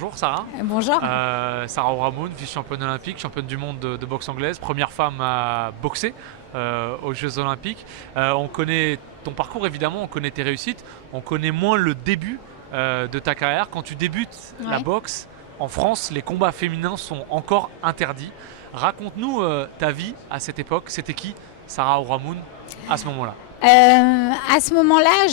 Bonjour Sarah. Bonjour. Sarah Oramon, vice-championne olympique, championne du monde de boxe anglaise, première femme à boxer aux Jeux olympiques. On connaît ton parcours évidemment, on connaît tes réussites, on connaît moins le début de ta carrière. Quand tu débutes la Ouais. boxe, en France, les combats féminins sont encore interdits. Raconte-nous ta vie à cette époque. C'était qui Sarah Oramon à ce moment-là? À ce moment-là,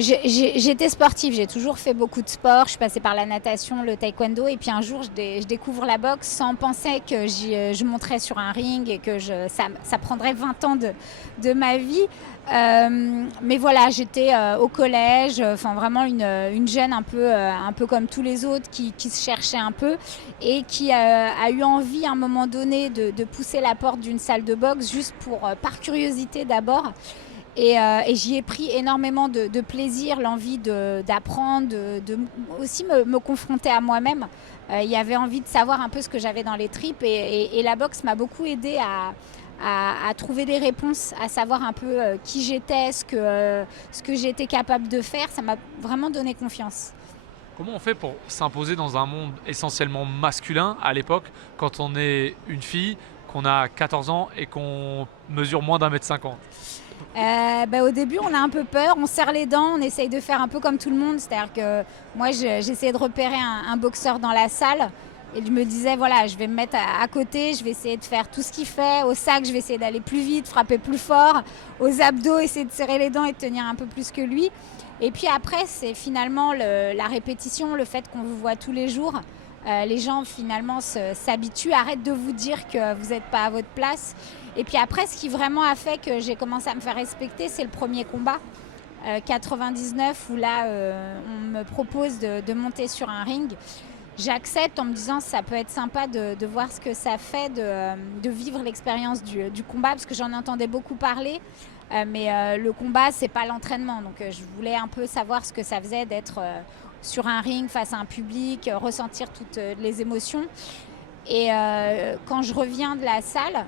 j'étais sportive. J'ai toujours fait beaucoup de sport. Je suis passée par la natation, le taekwondo. Et puis un jour, je découvre la boxe sans penser que je monterais sur un ring et que ça prendrait 20 ans de ma vie. Mais voilà, j'étais au collège, enfin vraiment une jeune un peu comme tous les autres qui se cherchait un peu et qui a eu envie à un moment donné de pousser la porte d'une salle de boxe juste par curiosité d'abord. Et j'y ai pris énormément de plaisir, l'envie d'apprendre, de aussi me confronter à moi-même. Il y avait envie de savoir un peu ce que j'avais dans les tripes et la boxe m'a beaucoup aidée à trouver des réponses, à savoir un peu qui j'étais, ce que j'étais capable de faire. Ça m'a vraiment donné confiance. Comment on fait pour s'imposer dans un monde essentiellement masculin à l'époque quand on est une fille, qu'on a 14 ans et qu'on mesure moins d'1,50 m? Au début, on a un peu peur, on serre les dents, on essaye de faire un peu comme tout le monde. C'est-à-dire que moi, j'essayais de repérer un boxeur dans la salle et je me disais, voilà, je vais me mettre à côté, je vais essayer de faire tout ce qu'il fait. Au sac, je vais essayer d'aller plus vite, frapper plus fort. Aux abdos, essayer de serrer les dents et de tenir un peu plus que lui. Et puis après, c'est finalement la répétition, le fait qu'on vous voit tous les jours. Les gens finalement s'habituent, arrêtent de vous dire que vous n'êtes pas à votre place. Et puis après, ce qui vraiment a fait que j'ai commencé à me faire respecter, c'est le premier combat, 99, où là, on me propose de monter sur un ring. J'accepte en me disant ça peut être sympa de voir ce que ça fait de vivre l'expérience du combat, parce que j'en entendais beaucoup parler. Mais le combat, c'est pas l'entraînement. Donc je voulais un peu savoir ce que ça faisait d'être sur un ring face à un public, ressentir toutes les émotions. Et quand je reviens de la salle,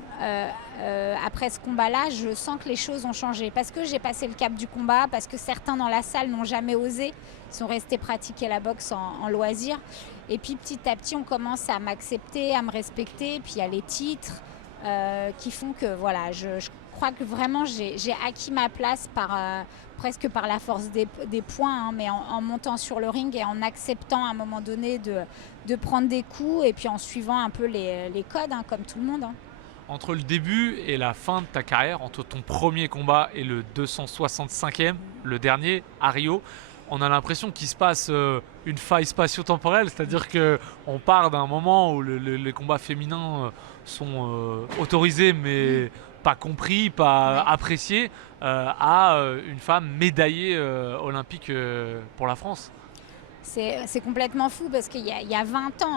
après ce combat-là, je sens que les choses ont changé. Parce que j'ai passé le cap du combat, parce que certains dans la salle n'ont jamais osé, ils sont restés pratiquer la boxe en loisir. Et puis petit à petit, on commence à m'accepter, à me respecter. Puis il y a les titres qui font que voilà, je crois que vraiment j'ai acquis ma place presque par la force des points, hein, mais en montant sur le ring et en acceptant à un moment donné de prendre des coups et puis en suivant un peu les codes, hein, comme tout le monde. Hein. Entre le début et la fin de ta carrière, entre ton premier combat et le 265e, le dernier, à Rio, on a l'impression qu'il se passe une faille spatio-temporelle, c'est-à-dire qu'on part d'un moment où les combats féminins sont autorisés mais pas compris, pas Ouais. appréciés, à une femme médaillée olympique pour la France. C'est complètement fou parce qu'il y a 20 ans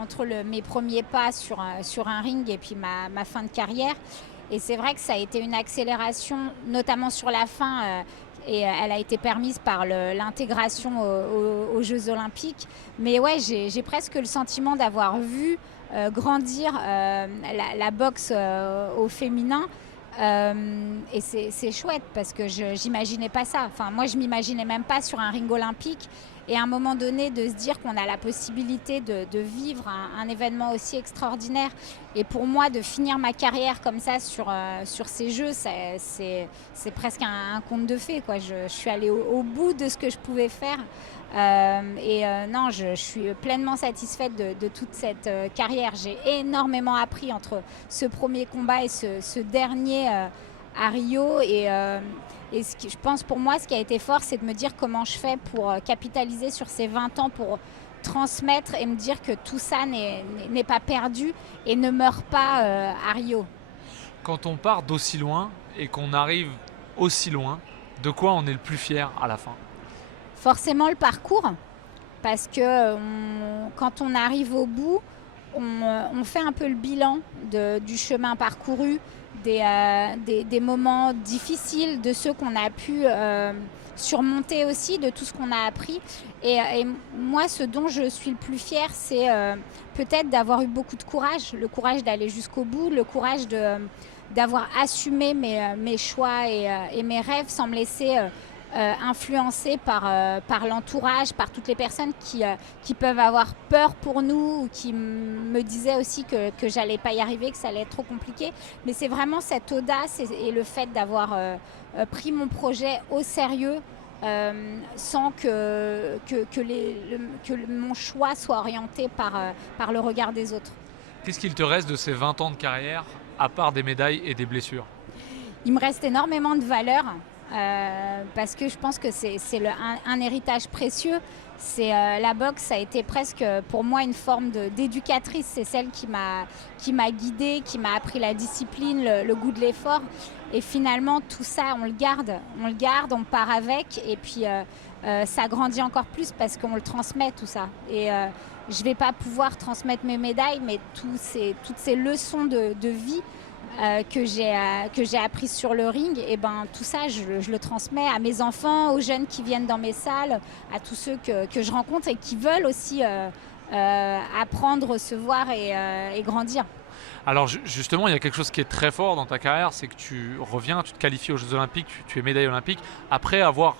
entre mes premiers pas sur un ring et puis ma fin de carrière. Et c'est vrai que ça a été une accélération, notamment sur la fin, et elle a été permise par l'intégration aux Jeux Olympiques. Mais ouais, j'ai presque le sentiment d'avoir vu grandir la boxe au féminin. Et c'est chouette parce que j'imaginais pas ça. Enfin, moi, je m'imaginais même pas sur un ring olympique. Et à un moment donné, de se dire qu'on a la possibilité de vivre un événement aussi extraordinaire. Et pour moi, de finir ma carrière comme ça sur ces jeux, c'est presque un conte de fées, quoi. Je suis allée au bout de ce que je pouvais faire. Non, je suis pleinement satisfaite de toute cette carrière. J'ai énormément appris entre ce premier combat et ce dernier à Rio. Et je pense pour moi, ce qui a été fort, c'est de me dire comment je fais pour capitaliser sur ces 20 ans, pour transmettre et me dire que tout ça n'est pas perdu et ne meurt pas à Rio. Quand on part d'aussi loin et qu'on arrive aussi loin, de quoi on est le plus fier à la fin? Forcément le parcours, parce que quand on arrive au bout, on fait un peu le bilan du chemin parcouru, des moments difficiles, de ceux qu'on a pu surmonter aussi, de tout ce qu'on a appris. Et moi, ce dont je suis le plus fière, c'est peut-être d'avoir eu beaucoup de courage, le courage d'aller jusqu'au bout, le courage d'avoir assumé mes choix et mes rêves sans me laisser influencée par l'entourage, par toutes les personnes qui peuvent avoir peur pour nous ou qui me disaient aussi que j'allais pas y arriver, que ça allait être trop compliqué. Mais c'est vraiment cette audace et le fait d'avoir pris mon projet au sérieux sans que mon choix soit orienté par le regard des autres. Qu'est-ce qu'il te reste de ces 20 ans de carrière, à part des médailles et des blessures? Il me reste énormément de valeurs parce que je pense que c'est un héritage précieux. La boxe, ça a été presque pour moi une forme d'éducatrice. C'est celle qui m'a guidée, qui m'a appris la discipline, le goût de l'effort. Et finalement, tout ça, on le garde, on part avec. Et puis, ça grandit encore plus parce qu'on le transmet, tout ça. Et je ne vais pas pouvoir transmettre mes médailles, mais toutes ces leçons de vie que j'ai apprises sur le ring, et ben tout ça je le transmets à mes enfants, aux jeunes qui viennent dans mes salles, à tous ceux que je rencontre et qui veulent aussi apprendre, recevoir et grandir. Alors justement, il y a quelque chose qui est très fort dans ta carrière, c'est que tu reviens, tu te qualifies aux Jeux Olympiques, tu es médaille olympique, après avoir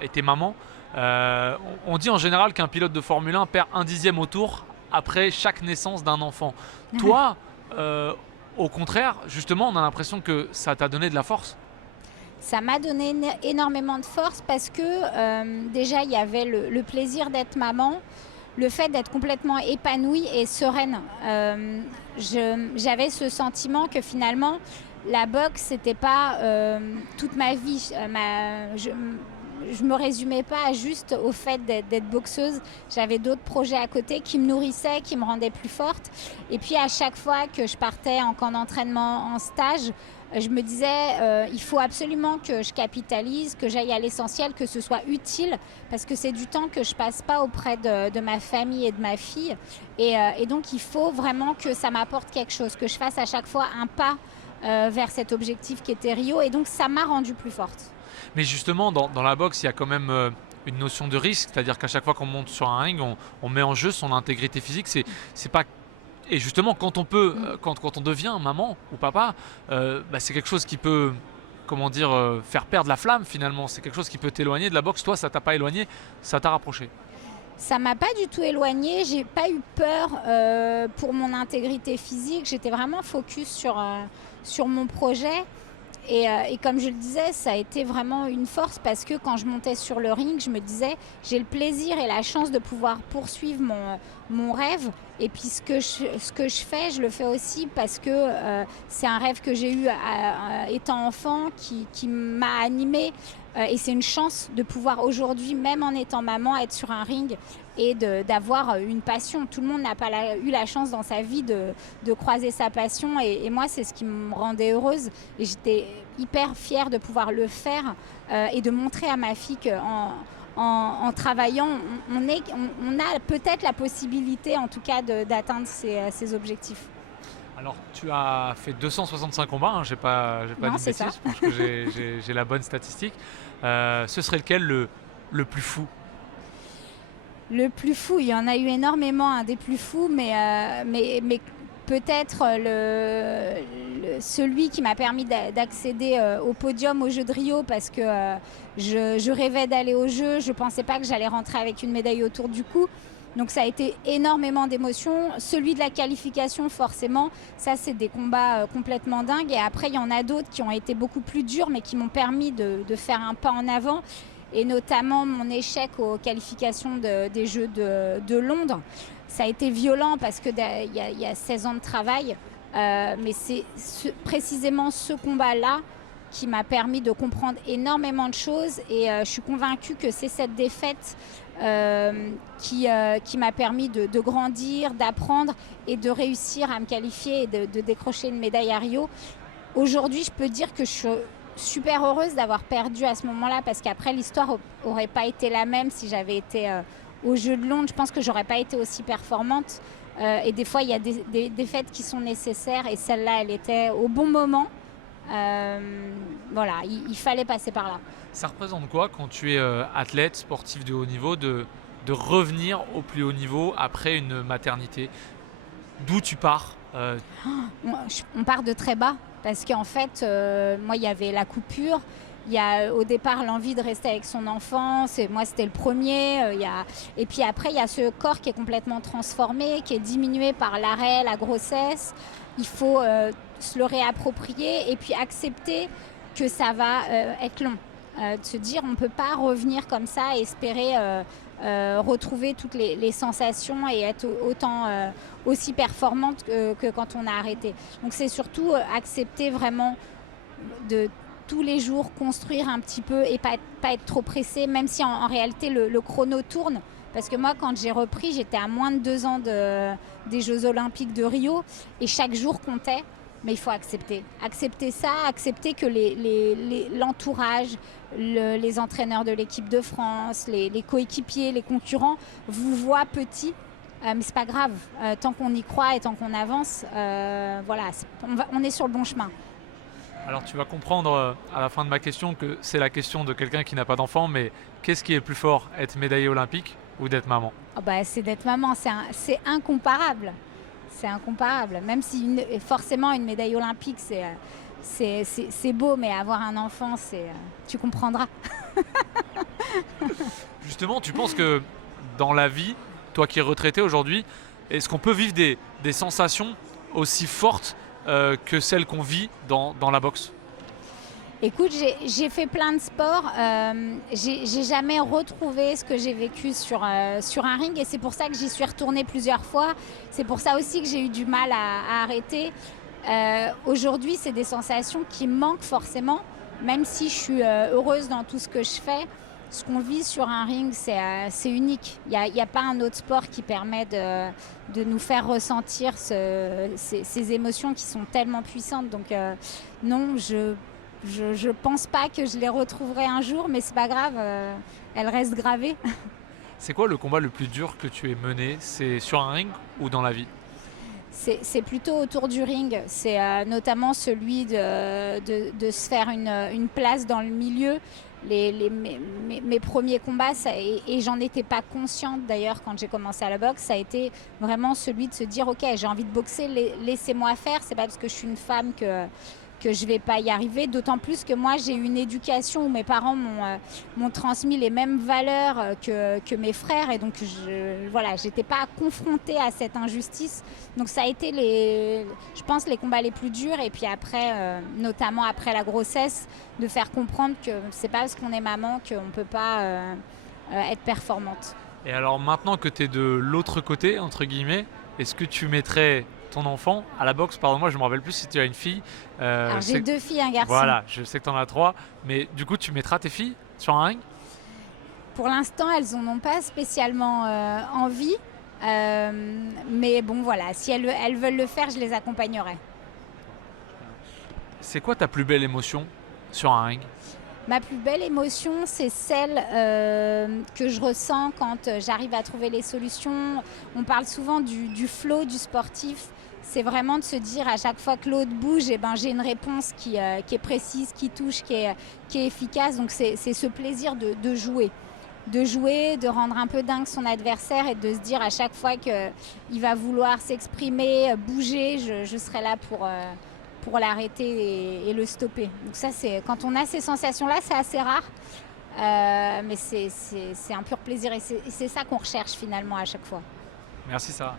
été maman. On dit en général qu'un pilote de Formule 1 perd 1/10 au tour après chaque naissance d'un enfant. Toi, au contraire, justement, on a l'impression que ça t'a donné de la force. Ça m'a donné énormément de force parce que déjà, il y avait le plaisir d'être maman, le fait d'être complètement épanouie et sereine. J'avais ce sentiment que finalement, la boxe, c'était pas toute ma vie. Je me résumais pas juste au fait d'être boxeuse. J'avais d'autres projets à côté qui me nourrissaient, qui me rendaient plus forte. Et puis à chaque fois que je partais en camp d'entraînement, en stage, je me disais il faut absolument que je capitalise, que j'aille à l'essentiel, que ce soit utile, parce que c'est du temps que je passe pas auprès de ma famille et de ma fille. Et donc il faut vraiment que ça m'apporte quelque chose, que je fasse à chaque fois un pas vers cet objectif qui était Rio. Et donc ça m'a rendue plus forte. Mais justement, dans la boxe, il y a quand même une notion de risque, c'est-à-dire qu'à chaque fois qu'on monte sur un ring, on met en jeu son intégrité physique. C'est pas... Et justement, quand on peut, quand on devient maman ou papa, c'est quelque chose qui peut, comment dire, faire perdre la flamme finalement. C'est quelque chose qui peut t'éloigner de la boxe. Toi, ça t'a pas éloigné, ça t'a rapproché. Ça m'a pas du tout éloignée. J'ai pas eu peur pour mon intégrité physique. J'étais vraiment focus sur mon projet. Et comme je le disais, ça a été vraiment une force parce que quand je montais sur le ring, je me disais j'ai le plaisir et la chance de pouvoir poursuivre mon rêve. Et puis ce que je fais, je le fais aussi parce que c'est un rêve que j'ai eu étant enfant qui m'a animée. Et c'est une chance de pouvoir aujourd'hui, même en étant maman, être sur un ring et d'avoir une passion. Tout le monde n'a pas eu la chance dans sa vie de croiser sa passion. Et moi, c'est ce qui me rendait heureuse. Et j'étais hyper fière de pouvoir le faire et de montrer à ma fille qu'en travaillant, on a peut-être la possibilité, en tout cas, d'atteindre ces objectifs. Alors, tu as fait 265 combats, hein, j'ai pas dit de bêtises, je pense que j'ai la bonne statistique. Ce serait lequel le plus fou? Le plus fou, il y en a eu énormément, un des plus fous, mais peut-être celui qui m'a permis d'accéder au podium aux Jeux de Rio parce que je rêvais d'aller aux Jeux, je ne pensais pas que j'allais rentrer avec une médaille autour du cou. Donc ça a été énormément d'émotions. Celui de la qualification, forcément, ça c'est des combats complètement dingues. Et après, il y en a d'autres qui ont été beaucoup plus durs, mais qui m'ont permis de faire un pas en avant. Et notamment mon échec aux qualifications des Jeux de Londres. Ça a été violent parce qu'il y a 16 ans de travail. Mais c'est précisément ce combat-là qui m'a permis de comprendre énormément de choses. Et je suis convaincue que c'est cette défaite qui m'a permis de grandir, d'apprendre et de réussir à me qualifier et de décrocher une médaille à Rio. Aujourd'hui, je peux dire que je suis super heureuse d'avoir perdu à ce moment-là parce qu'après, l'histoire n'aurait pas été la même si j'avais été aux Jeux de Londres. Je pense que j'aurais pas été aussi performante. Et des fois, il y a des défaites qui sont nécessaires et celle-là, elle était au bon moment. Voilà, il fallait passer par là. Ça représente quoi quand tu es athlète, sportif de haut niveau, de revenir au plus haut niveau après une maternité? D'où tu pars? On part de très bas parce qu'en fait, moi, il y avait la coupure. Il y a au départ l'envie de rester avec son enfant. Moi, c'était le premier. Et puis après, il y a ce corps qui est complètement transformé, qui est diminué par l'arrêt, la grossesse. Il faut se le réapproprier et puis accepter que ça va être long. De se dire on ne peut pas revenir comme ça et espérer retrouver toutes les sensations et être aussi performante que quand on a arrêté. Donc c'est surtout accepter vraiment de tous les jours construire un petit peu et pas être trop pressé, même si en réalité le chrono tourne. Parce que moi, quand j'ai repris, j'étais à moins de 2 ans des Jeux Olympiques de Rio et chaque jour comptait. Mais il faut accepter. Accepter ça, accepter que l'entourage, les entraîneurs de l'équipe de France, les coéquipiers, les concurrents vous voient petit. Mais c'est pas grave. Tant qu'on y croit et tant qu'on avance, voilà, on est sur le bon chemin. Alors tu vas comprendre à la fin de ma question que c'est la question de quelqu'un qui n'a pas d'enfant, mais qu'est-ce qui est plus fort, être médaillée olympique ou d'être maman? C'est d'être maman, c'est incomparable. C'est incomparable. Même si forcément une médaille olympique, c'est beau, mais avoir un enfant, tu comprendras. Justement, tu penses que dans la vie, toi qui es retraité aujourd'hui, est-ce qu'on peut vivre des sensations aussi fortes que celles qu'on vit dans la boxe? Écoute, j'ai fait plein de sports. J'ai jamais retrouvé ce que j'ai vécu sur un ring et c'est pour ça que j'y suis retournée plusieurs fois. C'est pour ça aussi que j'ai eu du mal à arrêter. Aujourd'hui, c'est des sensations qui me manquent forcément, même si je suis heureuse dans tout ce que je fais. Ce qu'on vit sur un ring, c'est unique. Il n'y a pas un autre sport qui permet de nous faire ressentir ces émotions qui sont tellement puissantes. Donc non, je pense pas que je les retrouverai un jour, mais c'est pas grave, elles restent gravées. C'est quoi le combat le plus dur que tu aies mené? C'est sur un ring ou dans la vie? C'est plutôt autour du ring. C'est notamment celui de se faire une place dans le milieu. Mes premiers combats, et j'en étais pas consciente d'ailleurs quand j'ai commencé à la boxe, ça a été vraiment celui de se dire ok, j'ai envie de boxer, laissez-moi faire. C'est pas parce que je suis une femme que je ne vais pas y arriver, d'autant plus que moi j'ai eu une éducation où mes parents m'ont transmis les mêmes valeurs que mes frères et donc j'étais pas confrontée à cette injustice. Donc ça a été je pense les combats les plus durs et puis après, notamment après la grossesse, de faire comprendre que c'est pas parce qu'on est maman qu'on ne peut pas être performante. Et alors maintenant que tu es de l'autre côté, entre guillemets, est-ce que tu mettrais ton enfant à la boxe? Pardon, moi je me rappelle plus si tu as une fille. Alors j'ai 2 filles et un garçon. Voilà, je sais que tu en as 3, mais du coup tu mettras tes filles sur un ring? Pour l'instant, elles n'en ont pas spécialement envie, mais bon voilà, si elles veulent le faire, je les accompagnerai. C'est quoi ta plus belle émotion sur un ring? Ma plus belle émotion, c'est celle que je ressens quand j'arrive à trouver les solutions. On parle souvent du flow du sportif. C'est vraiment de se dire à chaque fois que l'autre bouge, j'ai une réponse qui est précise, qui touche, qui est efficace. Donc c'est ce plaisir de jouer. De jouer, de rendre un peu dingue son adversaire et de se dire à chaque fois qu'il va vouloir s'exprimer, bouger, je serai là pour l'arrêter et le stopper. Donc ça, quand on a ces sensations-là, c'est assez rare, mais c'est un pur plaisir et c'est ça qu'on recherche finalement à chaque fois. Merci Sarah.